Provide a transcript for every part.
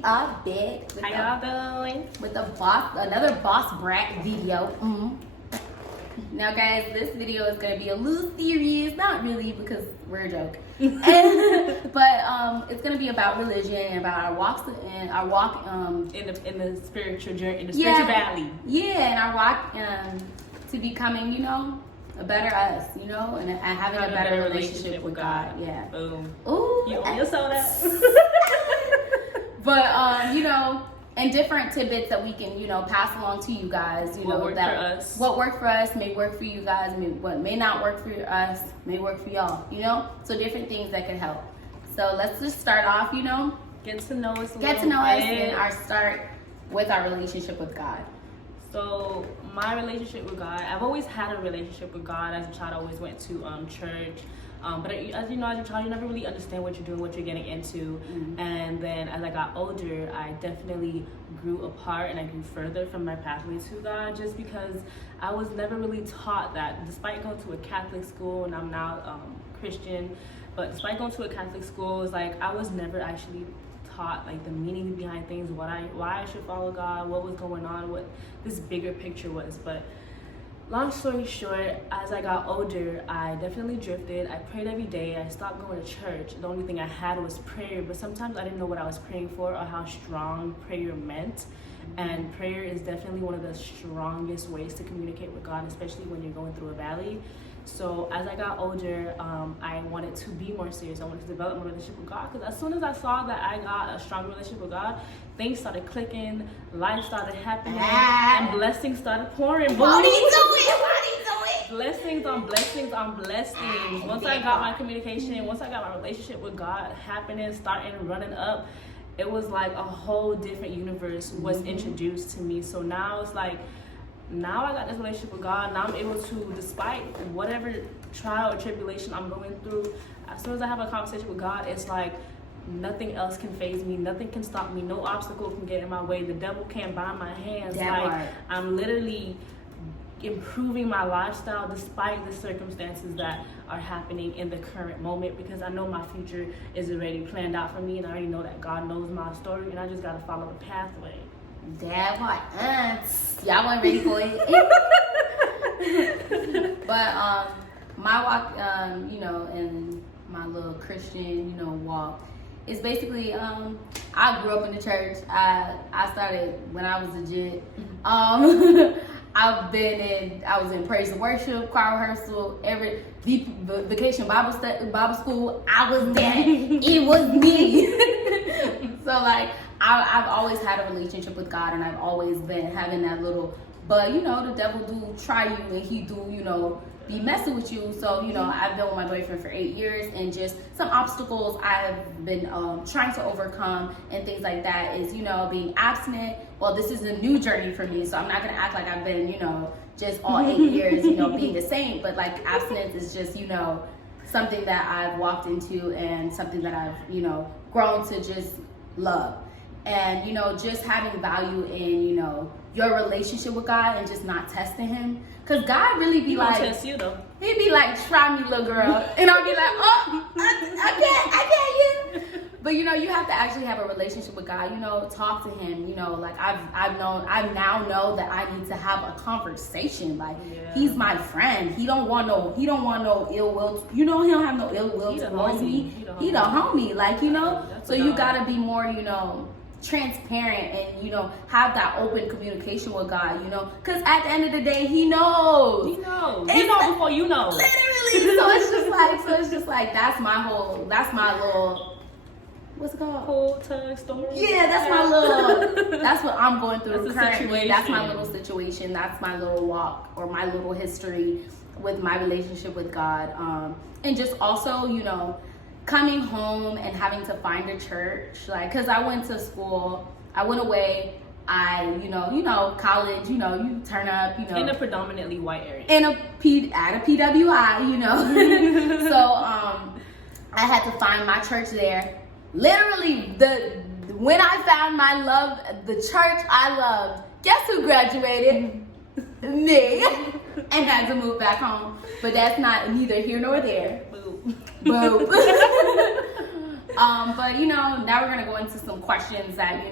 we are back with How y'all doing? With another Boss Bratz video. Now guys, this video is gonna be a little serious, not really because we're a joke. But it's gonna be about religion and about our walk in the spiritual journey, in the spiritual valley. Yeah, and our walk to becoming, a better us, and having a better relationship with God. Yeah. Boom. Ooh. You own your soda. But and different tidbits that we can, pass along to you guys. What worked for us. What worked for us may work for you guys. What may not work for us may work for y'all. So different things that can help. So let's just start off. Get to know us. And our start with our relationship with God. So my relationship with God, I've always had a relationship with God. As a child, I always went to church. But as you know, as a child, you never really understand what you're doing, what you're getting into. Mm-hmm. And then as I got older, I definitely grew apart and I grew further from my pathway to God, just because I was never really taught that. Despite going to a Catholic school, and I'm now Christian, but despite going to a Catholic school, it's like I was never actually taught like the meaning behind things, why I should follow God, what was going on, what this bigger picture was. But long story short, as I got older, I definitely drifted. I prayed every day. I stopped going to church. The only thing I had was prayer, but sometimes I didn't know what I was praying for or how strong prayer meant. And prayer is definitely one of the strongest ways to communicate with God, especially when you're going through a valley. So as I got older, I wanted to be more serious. I wanted to develop my relationship with God, because as soon as I saw that I got a strong relationship with God, things started clicking, life started happening, and blessings started pouring. What are you doing? Blessings on blessings on blessings. Once I got my communication, once I got my relationship with God happening, starting running up, it was like a whole different universe was introduced to me. So now it's like, now I got this relationship with God. Now I'm able to, despite whatever trial or tribulation I'm going through, as soon as I have a conversation with God, it's like nothing else can faze me. Nothing can stop me. No obstacle can get in my way. The devil can't bind my hands. I'm literally improving my lifestyle despite the circumstances that are happening in the current moment, because I know my future is already planned out for me, and I already know that God knows my story, and I just got to follow the pathway. Dad, what? Y'all weren't ready for it. But my walk, and my little Christian, walk, is basically I grew up in the church. I started when I was legit. I was in praise and worship, choir rehearsal, every vacation Bible school. I was there. It was me. So like I've always had a relationship with God, and I've always been having that little. But the devil do try you, and he do be messing with you. So I've been with my boyfriend for 8 years, and just some obstacles I've been trying to overcome and things like that is being abstinent. Well, this is a new journey for me, so I'm not gonna act like I've been just all 8 years being the same. But like abstinence is just something that I've walked into, and something that I've grown to just love. And just having value in your relationship with God, and just not testing him, because God really be like, test you though. He'd be like, try me, little girl, and I'll be like, oh, I can't. But you have to actually have a relationship with God. Talk to him. Like I now know that I need to have a conversation. Like he's my friend. He don't want no ill will. He don't have no ill will towards me. He the homie. Like so you gotta be more transparent, and have that open communication with God, because at the end of the day he knows before you know, literally. So it's just like that's my little, what's it called, whole tug story. Yeah, that's what I'm going through currently. That's my little situation. That's my little walk, or my little history with my relationship with God, and just also coming home and having to find a church, like, because I went to school, I went away, college, you turn up, in a predominantly white area, at a PWI, so I had to find my church there. Literally, when I found my love, the church I loved, guess who graduated? Me. And had to move back home, but that's neither here nor there. Boop. But now we're gonna go into some questions that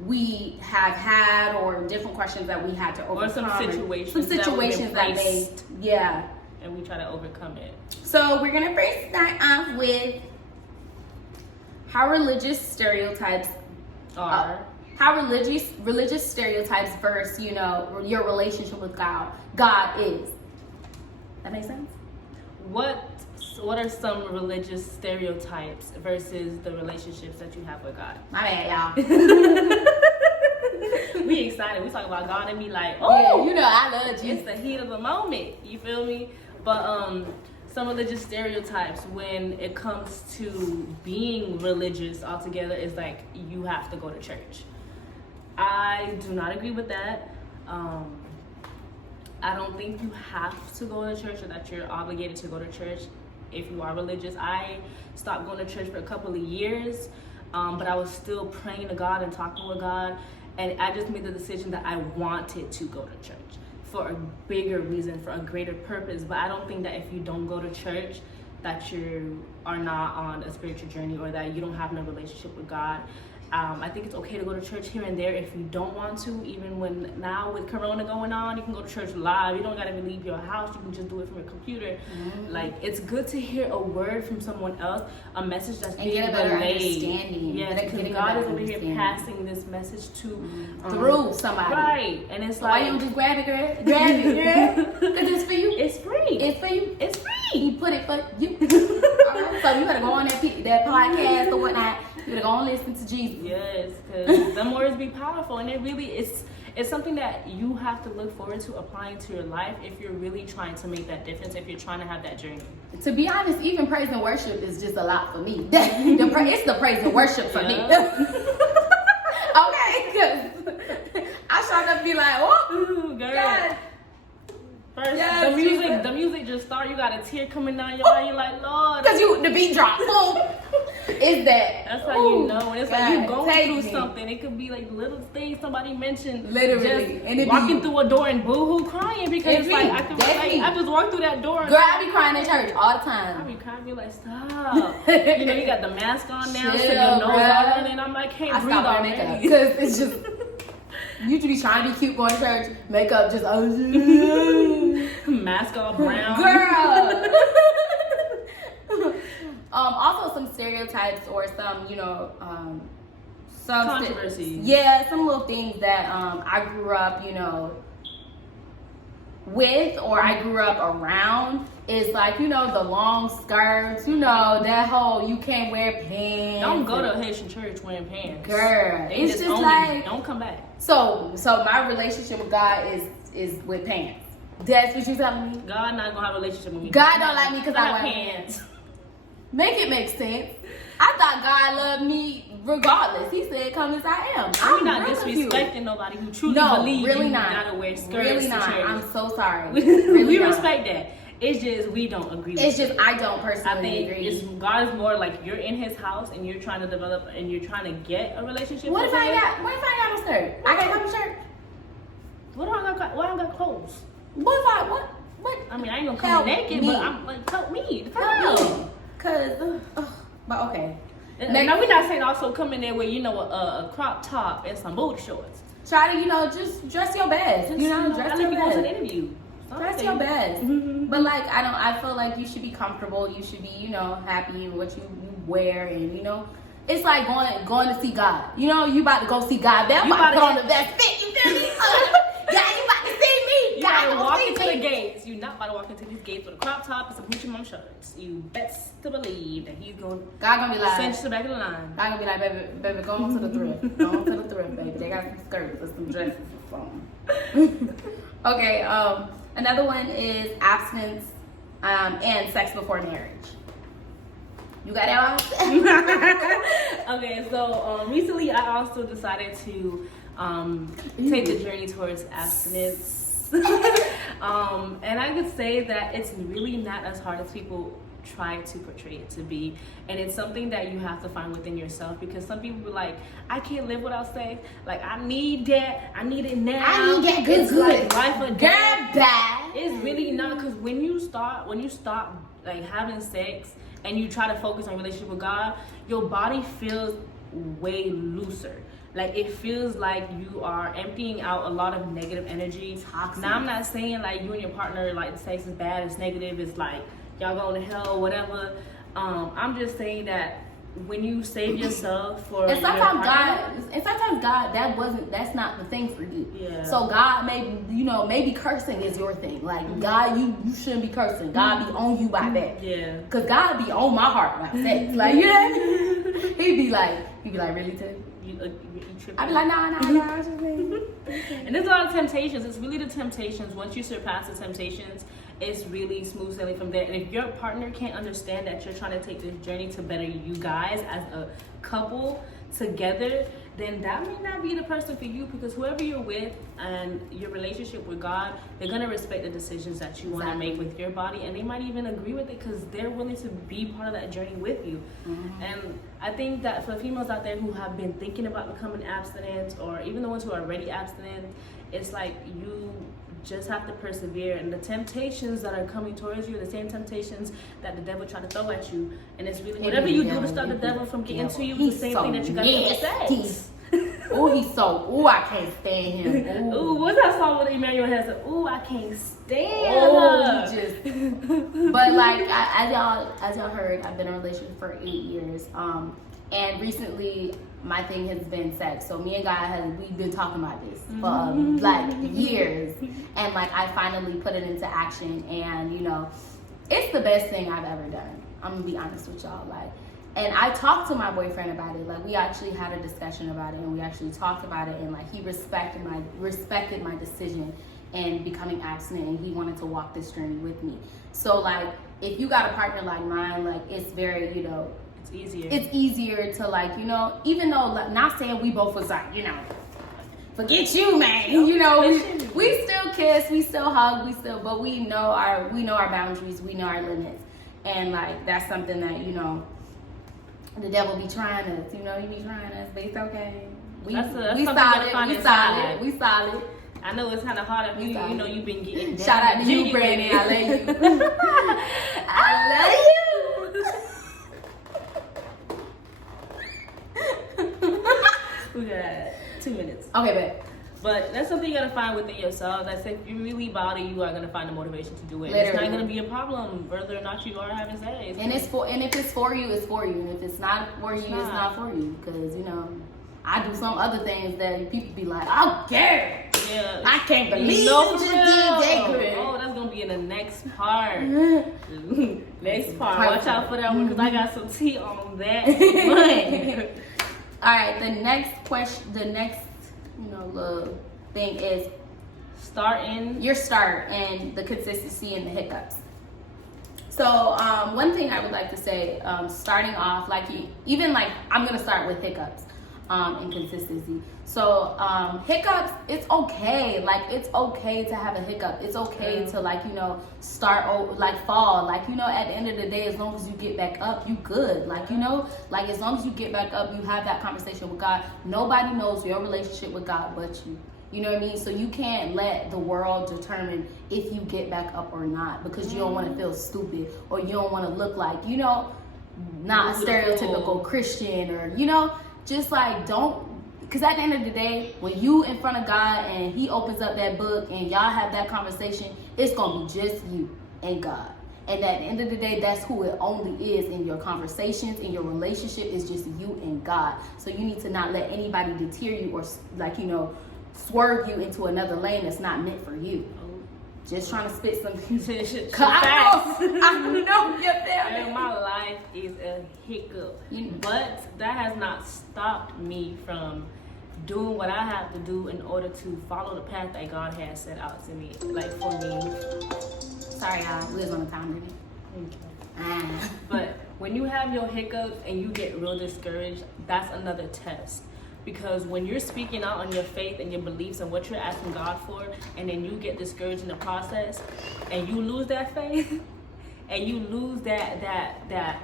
we have had, or different questions that we had to overcome, or some situations that they, yeah, and we try to overcome it. So we're gonna first start off with how religious stereotypes are. How religious stereotypes versus your relationship with God is. That makes sense? What are some religious stereotypes versus the relationships that you have with God? My bad, y'all. We excited. We talk about God and be like, oh, yeah, I love you. It's the heat of the moment. You feel me? But some religious stereotypes when it comes to being religious altogether is like you have to go to church. I do not agree with that. I don't think you have to go to church, or that you're obligated to go to church if you are religious. I stopped going to church for a couple of years, but I was still praying to God and talking with God, and I just made the decision that I wanted to go to church for a bigger reason, for a greater purpose. But I don't think that if you don't go to church that you are not on a spiritual journey, or that you don't have no relationship with God. I think it's okay to go to church here and there if you don't want to. Even when now with Corona going on, you can go to church live. You don't gotta even leave your house. You can just do it from your computer. Mm-hmm. Like, it's good to hear a word from someone else, a message that's being get a better understanding. Yes, because God is over here passing this message to through somebody. Right, and it's so like, why you don't just grab it, girl? Grab it, girl. Because it's for you. It's free. It's for you. It's free. He put it for you. Alright, so you gotta go on that podcast or whatnot. You gotta go and listen to Jesus. Yes, because the words be powerful, and it really it's something that you have to look forward to applying to your life if you're really trying to make that difference, if you're trying to have that journey. To be honest, even praise and worship is just a lot for me. It's the praise and worship for me. Okay, because I tried to be like, oh, girl. God. First, Yes, the music just start. You got a tear coming down your eye. You're like, Lord, because the beat drop. Boom. Is that? That's how you know. And it's God, like you going through me. something. It could be like little things somebody mentioned. Literally, just and it walking be, through a door and boohoo crying because it's like I can relate. I just walked through that door. Girl, I be crying in church all the time. I be crying, be like, stop. You got the mask on now, so your nose all running. I'm like, can't breathe already. Because it's just. You should be trying to be cute going to church, makeup just mask all brown. Girl. Also some stereotypes or some, some controversies. Some little things that I grew up, with, or I grew up around, is like, the long skirts, that whole you can't wear pants. Don't go to a Haitian church wearing pants. Girl, they it's just like, don't come back. So my relationship with God is with pants. That's what you telling me? God not gonna have a relationship with me. God don't like me because I wear pants. Make it make sense. I thought God loved me regardless. He said, "Come as I am." I'm not disrespecting nobody who truly believes really you not. Gotta wear skirts. Really not. To church. I'm so sorry. We respect that. It's just we don't agree. It's just I don't personally agree. God is more like you're in His house and you're trying to develop and you're trying to get a relationship. What if I got no skirt? I got no shirt. What do I got? Why I don't got clothes? What? I mean, I ain't gonna come naked, but I'm like, help me. But okay. Now we're not saying also come in there with a crop top and some booty shorts. Try to just dress your best. Dress your best. To an interview. Dress your best. Mm-hmm. But I feel like you should be comfortable. You should be happy in what you wear, and it's like going to see God. You about to go see God. I'm about to go on the best fit. You feel me? God, you about to see me. You gotta walk into the gates. You're not about to walk into these gates with a crop top and some hoochie mom shirts. You best to believe that He's going. God gonna be like, send you to the back of the line. God gonna be like, baby, go on to the thrift. Go on to the thrift, baby. They got some skirts or some dresses or something. Okay. Another one is abstinence and sex before marriage. You got that one? Okay, so recently I also decided to take the journey towards abstinence. And I could say that it's really not as hard as people try to portray it to be, and it's something that you have to find within yourself, because some people are like, I can't live without sex, like I need that, I need it now, I need that good. Like life or death. Bad. It's really not, because when you stop like having sex and you try to focus on relationship with God, your body feels way looser. Like, it feels like you are emptying out a lot of negative energy. Toxic. Now, I'm not saying like you and your partner, like, the sex is bad, it's negative, it's like y'all going to hell, whatever. I'm just saying that when you save yourself for and sometimes God, that's not the thing for you. Yeah. So God, maybe cursing is your thing. Like, God, you shouldn't be cursing. God be on you by that. Yeah. Cause God be on my heart by sex. Like, you know, he'd be like, really, too? You tripping. I'd be like, nah. And there's a lot of temptations. It's really the temptations. Once you surpass the temptations, it's really smooth sailing from there. And if your partner can't understand that you're trying to take this journey to better you guys as a couple together, then that may not be the person for you, because whoever you're with and your relationship with God, they're going to respect the decisions that you want to make with your body, and they might even agree with it because they're willing to be part of that journey with you. Mm-hmm. And I think that for females out there who have been thinking about becoming abstinent, or even the ones who are already abstinent, it's like you just have to persevere, and the temptations that are coming towards you are the same temptations that the devil tried to throw at you. And it's really whatever you do to stop the devil from getting to you, it's the same thing that you got to do with sex. I can't stand him. Ooh, what's that song with Emmanuel has? Ooh, I can't stand her. But like, as y'all heard, I've been in a relationship for 8 years. And recently, my thing has been sex. So me and God we've been talking about this for like years, and like I finally put it into action, and it's the best thing I've ever done. I'm gonna be honest with y'all, like. And I talked to my boyfriend about it. Like, we actually had a discussion about it, and we actually talked about it, and like he respected my decision in becoming abstinent, and he wanted to walk this journey with me. So like, if you got a partner like mine, like, it's very, it's easier to like, even though, like, not saying we both was like, forget you, man. We still kiss, we still hug, but we know our boundaries, we know our limits, and like that's something that the devil be trying us, he be trying us, but it's okay. We solid. I know it's kind of hard if you've been getting down. Shout out to you, Brandon. I love you. I love you. We got 2 minutes. Okay, babe. But that's something you gotta find within yourself. That's if you really body, you are gonna find the motivation to do it. Literally. It's not gonna be a problem whether or not you are having sex. And if it's for you, it's for you. And if it's not for you, it's not for you. Because I do some other things that people be like, I don't care. Yeah. I can't believe you just did that. Oh, that's gonna be in the next part. Next part. Watch out for that one, because I got some tea on that one. All right. The next question. The next little thing is your start and the consistency and the hiccups. So one thing I would like to say, starting off, like I'm gonna start with hiccups and consistency. So hiccups, it's okay. Like, it's okay to have a hiccup. It's okay to start fall. Like, at the end of the day, as long as you get back up, you good. Like, as long as you get back up, you have that conversation with God. Nobody knows your relationship with God but you. You know what I mean? So you can't let the world determine if you get back up or not, because you don't want to feel stupid, or you don't want to look like, not a stereotypical Christian, or, just like, don't. Because at the end of the day, when you in front of God and he opens up that book and y'all have that conversation, it's going to be just you and God. And at the end of the day, that's who it only is in your conversations, in your relationship, is just you and God. So you need to not let anybody deter you or swerve you into another lane that's not meant for you. Just trying to spit something. I know you're there. And my life is a hiccup. But that has not stopped me from doing what I have to do in order to follow the path that God has set out to me, like for me. Sorry, y'all. We was on a time limit. But when you have your hiccups and you get real discouraged, that's another test. Because when you're speaking out on your faith and your beliefs and what you're asking God for, and then you get discouraged in the process, and you lose that faith, and you lose that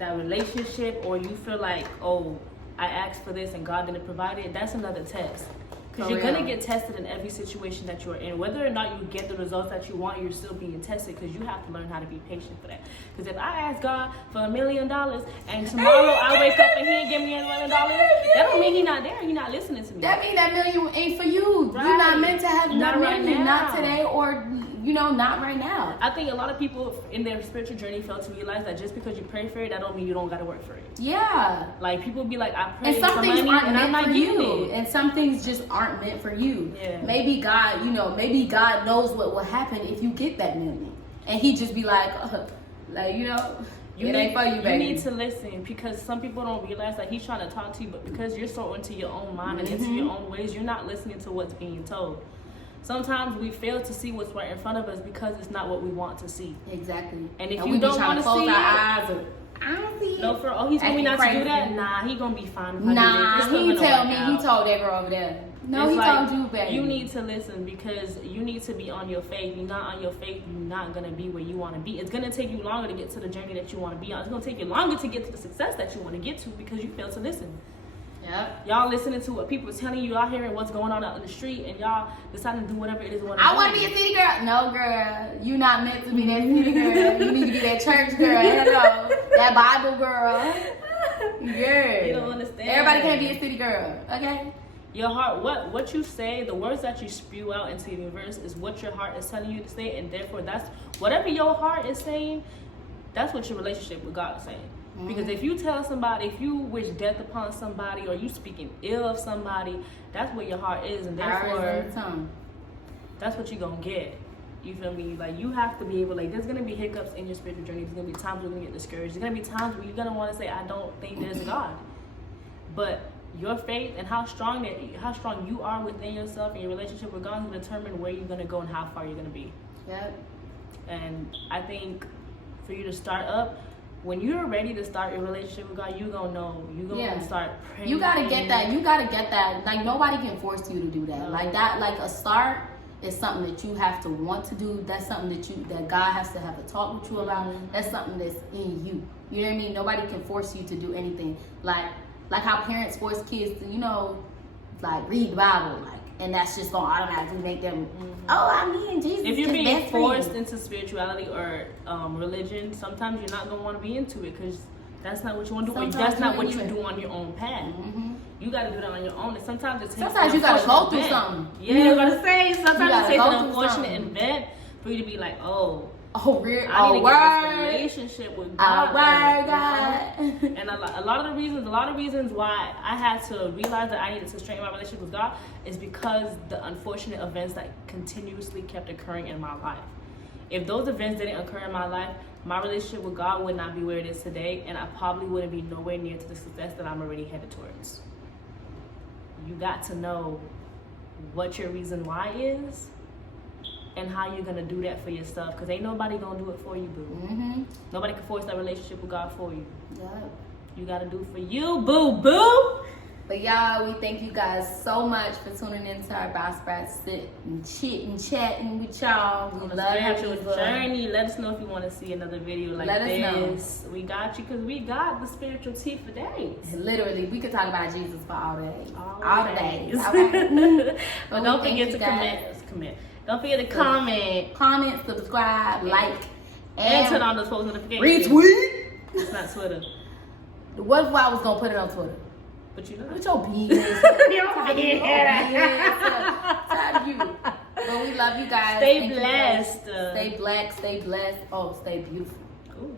relationship, or you feel like, oh, I asked for this and God didn't provide it, that's another test. Because you're going to get tested in every situation that you're in. Whether or not you get the results that you want, you're still being tested because you have to learn how to be patient for that. Because if I ask God for $1 million and tomorrow I wake up and he ain't give me $1 million, that don't mean he's not there. He's not listening to me. That means that million ain't for you. Right. You're not meant to have that million, not today or, not right now. I think a lot of people in their spiritual journey fail to realize that just because you pray for it, that don't mean you don't got to work for it. Yeah. Like, people be like, I pray and some for things money aren't and I'm meant not for getting you. it. And some things just aren't meant for you. Yeah. Maybe God, maybe God knows what will happen if you get that million. And he just be like, it ain't for you, baby. You need to listen because some people don't realize that he's trying to talk to you, but because you're so into your own mind and into your own ways, you're not listening to what's being told. Sometimes we fail to see what's right in front of us because it's not what we want to see. Exactly. And if you don't want to see it, I don't see it. No, he's telling me not to do that. Nah, he gonna be fine. If he didn't tell me. He told that girl over there. No, it's he told you, baby. You need to listen because you need to be on your faith. You're not on your faith, you're not gonna be where you want to be. It's gonna take you longer to get to the journey that you want to be on. It's gonna take you longer to get to the success that you want to get to because you fail to listen. Yep. Y'all listening to what people are telling you, y'all hearing what's going on out in the street, and y'all deciding to do whatever it is. I want to be a city girl. No, girl, you not meant to be that city girl. You need to be that church girl. Hello, that Bible girl. Girl, you don't understand. Everybody can't be a city girl. Okay. Your heart, what you say, the words that you spew out into the universe is what your heart is telling you to say, and therefore that's whatever your heart is saying. That's what your relationship with God is saying. Because if you tell somebody, if you wish death upon somebody, or you speaking ill of somebody, that's where your heart is, and therefore that's what you're gonna get. You feel me? Like, you have to be able, like, there's gonna be hiccups in your spiritual journey. There's gonna be times where you're gonna get discouraged. There's gonna be times where you're gonna want to say, I don't think there's a God. But your faith and how strong you are within yourself and your relationship with God will determine where you're gonna go and how far you're gonna be. Yep. And I think for you to start up, when you're ready to start your relationship with God, you're gonna know. You're gonna start praying. You gotta get that. You gotta get that. Like, nobody can force you to do that. No. Like that. Like, a start is something that you have to want to do. That's something that God has to have a talk with you about. That's something that's in you. You know what I mean? Nobody can force you to do anything. Like how parents force kids to, like, read the Bible, and that's just gonna automatically make them, Jesus. If you're being forced into spirituality or religion, sometimes you're not gonna want to be into it because that's not what you want to do. Or that's not what you do on your own path. You got to do that on your own. And sometimes it takes. You gotta go through something. Yeah, I'm gonna say sometimes it takes an unfortunate event for you to be like, real. I need to get this relationship with God. God. And a lot of the reasons why I had to realize that I needed to strengthen my relationship with God is because the unfortunate events that continuously kept occurring in my life. If those events didn't occur in my life, my relationship with God would not be where it is today, and I probably wouldn't be nowhere near to the success that I'm already headed towards. You got to know what your reason why is and how you're gonna do that for yourself, because ain't nobody gonna do it for you, boo. Nobody can force that relationship with God for you. You gotta do it for you, boo. But y'all, we thank you guys so much for tuning into our Bratz sit and chit and chatting with y'all. We love your journey. Let us know if you want to see another video like this. We got you because we got the spiritual tea for days. Literally, we could talk about Jesus for all days. All the days. Right. But don't forget to comment. Don't forget to comment, subscribe, like, and turn on those post notifications. Retweet. It's not Twitter. What if I was gonna put it on Twitter? But you know. With your business. Tired of you. But we love you guys. Stay blessed. Stay black, stay blessed. Oh, stay beautiful. Ooh.